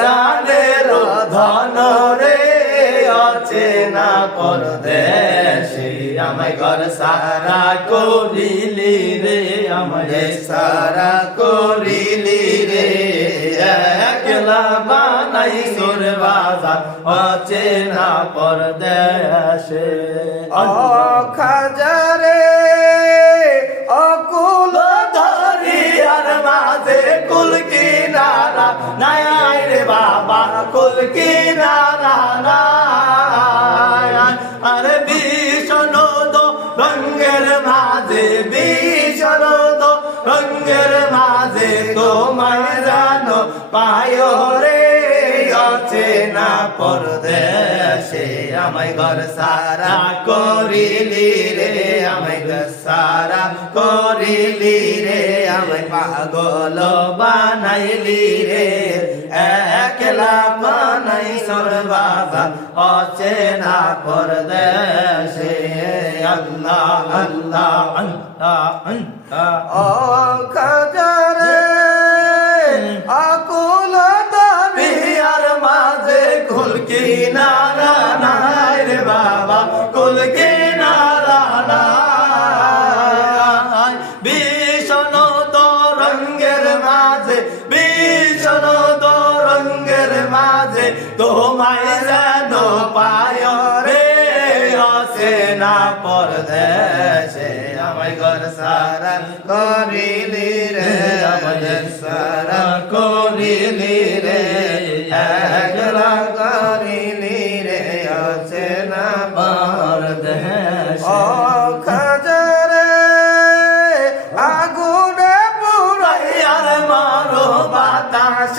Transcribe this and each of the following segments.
নিদানের ধন রে অচেনা পরদেশে আমায় ঘর সারা করিলি রে, আমায় সারা করিলি রে। একলা বানাই সুর বাজা অচেনা পরদেশে কুল কিনারা নাই আরে ভীষণ তো রঙ্গের মাঝে, ভীষণ তো রঙ্গের মাঝে তোমায় জানো পায় রে, অচেনা পরদেশে আমায় ঘর সারা করিলি রে, আমায় ঘর সারা করিলি রে। আমায় পাগল বানাইলি রে। একলা বানাই সর্বাবা অচেনা পরদেশে। আল্লাহ আল্লাহ আল্লাহ আল্লাহ। ও খাজারে। মাঝে, ভীষণ তরঙ্গের মাঝে, তোমায় যেন পায় রে, আসে না পরদেশে। আমায় ঘর সারা করিলি রে আমাদের সারা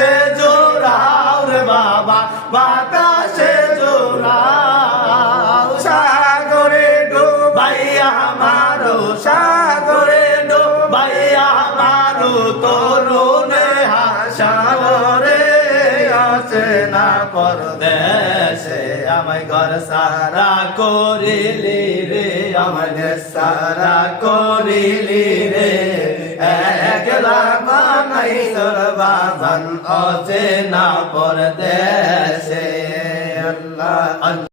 বাতাসে জোরাও রে বাবা, বাতাসে জোরাও সাগরে ডুবাইয়া মারো সাগরে ডুবাইয়া মারো তরুণে হাসারে আছে না পরদেশে। আমায় ঘর সারা করিলি রে আমাদের সারা করিলি রে। একলা কানাই সরবাজান অচেনা পরদেশে। আল্লাহ